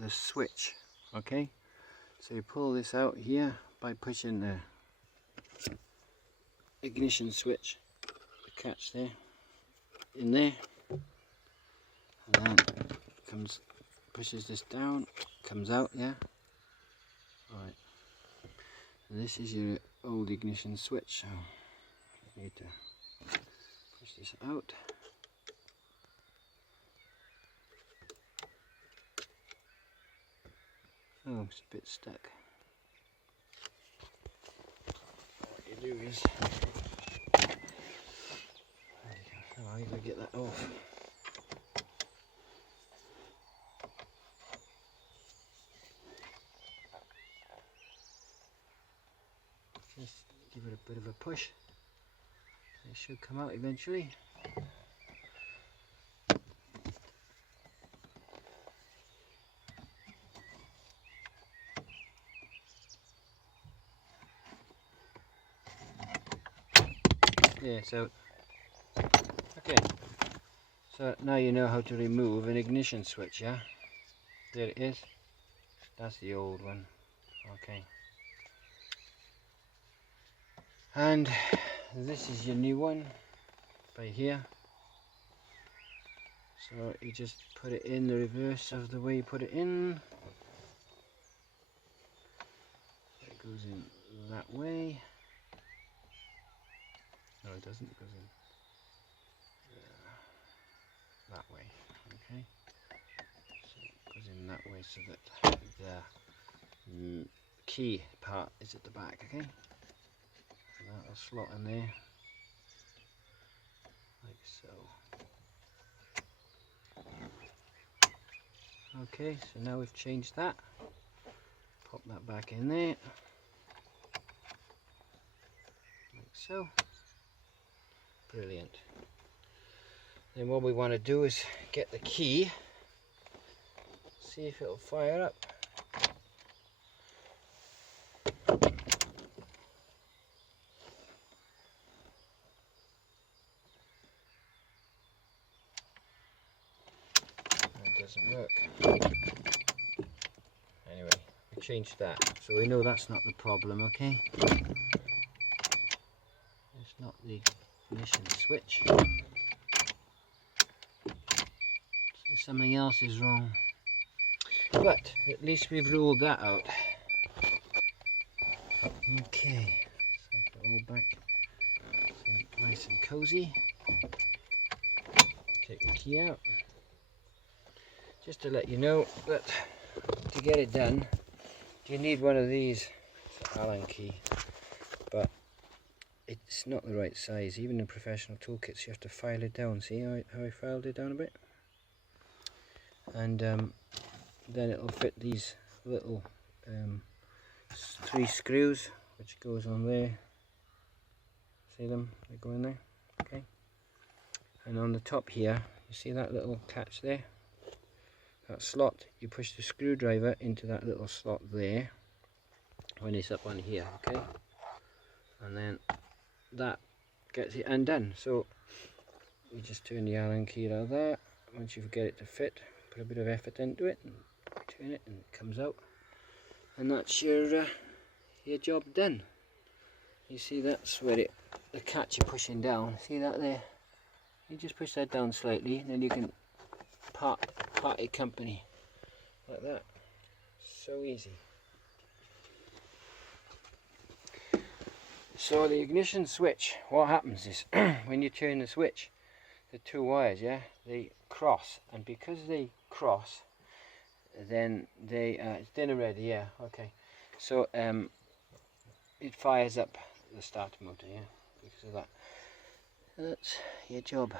the switch. Okay, so you pull this out here by pushing the ignition switch, the catch there, in there, and then comes, pushes this down, comes out, yeah. Right, and this is your old ignition switch, so you need to push this out. Oh, it's a bit stuck. What you do is, oh, I gotta get that off. Just give it a bit of a push. It should come out eventually. Yeah, so okay. So now you know how to remove an ignition switch, yeah? There it is. That's the old one. Okay. And this is your new one by here. So you just put it in the reverse of the way you put it in. It goes in that way. No, it doesn't. It goes in that way. Okay. So it goes in that way so that the key part is at the back. Okay. And that'll slot in there, like so. Okay, so now we've changed that. Pop that back in there, like so. Brilliant. Then what we want to do is get the key, see if it'll fire up. It doesn't work. Anyway, we changed that, so we know that's not the problem, okay? It's not the ignition switch. So something else is wrong. But at least we've ruled that out. Okay, so put it all back so nice and cozy. Take the key out. Just to let you know that to get it done, you need one of these. It's an Allen key, but it's not the right size. Even in professional toolkits, you have to file it down. See how I filed it down a bit? And then it'll fit these little 3 screws, which goes on there. See them? They go in there. Okay. And on the top here, you see that little catch there? That slot, you push the screwdriver into that little slot there when it's up on here, okay? And then that gets it undone. So you just turn the Allen key out of there. Once you get it to fit, put a bit of effort into it and turn it, and it comes out. And that's your job done. You see that's where the catch you're pushing down. See that there? You just push that down slightly, and then you can party company like that. So easy. So the ignition switch, what happens is when you turn the switch, the 2 wires, yeah, they cross, and because they cross, then they it's dinner ready, yeah, okay. So it fires up the starter motor, yeah, because of that. And that's your job.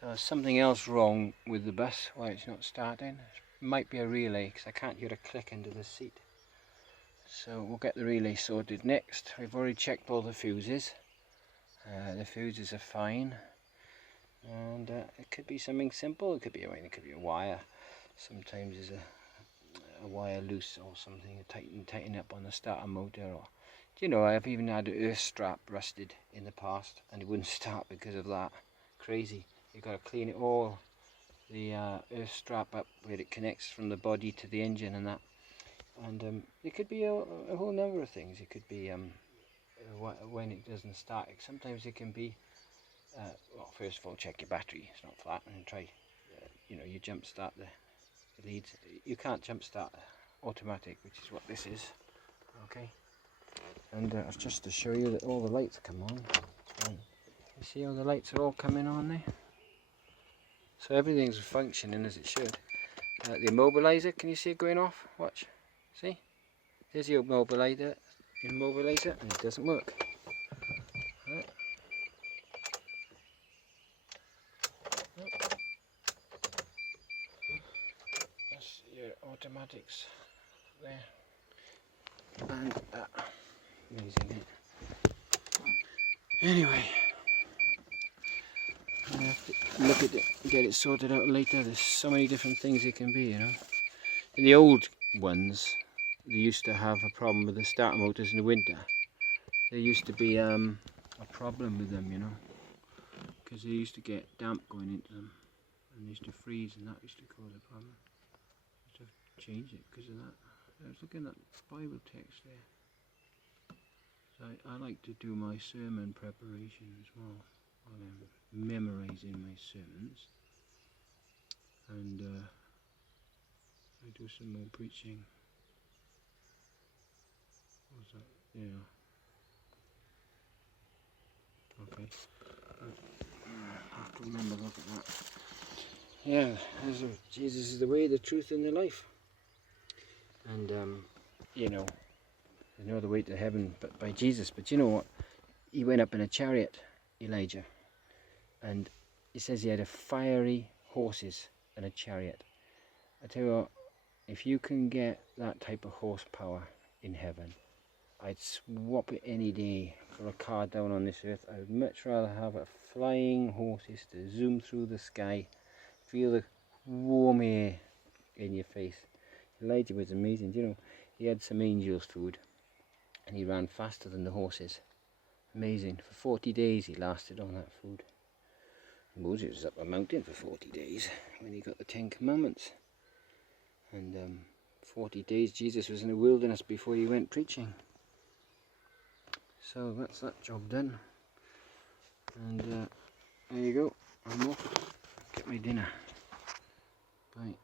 So there's something else wrong with the bus, why it's not starting. It might be a relay, because I can't hear a click into the seat. So we'll get the relay sorted next. We've already checked all the fuses. The fuses are fine. And it could be something simple. It could be, I mean, it could be a wire. Sometimes there's a wire loose or something. Tighten up on the starter motor. Or, you know, I've even had an earth strap rusted in the past, and it wouldn't start because of that. Crazy. You've got to clean it all earth strap up where it connects from the body to the engine and that. And it could be a whole number of things. It could be when it doesn't start. Sometimes it can be, well, first of all, check your battery, it's not flat, and try, you jump start the leads. You can't jump start automatic, which is what this is. Okay, and just to show you that all the lights come on. You see how the lights are all coming on there? So everything's functioning as it should. The immobilizer, can you see it going off? Watch. See? There's the immobilizer, and it doesn't work. Right. That's your automatics there. And amazing. Anyway, I have to look at it and get it sorted out later. There's so many different things it can be, In the old ones, they used to have a problem with the starter motors in the winter. There used to be a problem with them, because they used to get damp going into them, and they used to freeze, and that used to cause a problem. I used to change it because of that. I was looking at Bible text there. So I like to do my sermon preparation as well, while I'm memorizing my sermons, and I do some more preaching. What's that? Yeah. Okay. I have to remember, look at that. Yeah, Jesus is the way, the truth, and the life. And there's no other way to heaven but by Jesus. But you know what? He went up in a chariot, Elijah, and it says he had a fiery horses and a chariot. I tell you what, if you can get that type of horsepower in heaven, I'd swap it any day for a car down on this earth. I would much rather have a flying horses to zoom through the sky, feel the warm air in your face. Elijah was amazing. He had some angels' food, and he ran faster than the horses. Amazing. For 40 days he lasted on that food. Moses was up a mountain for 40 days when he got the 10 Commandments. And 40 days Jesus was in the wilderness before he went preaching. So that's that job done. And there you go. I'm off. Get my dinner. Bye.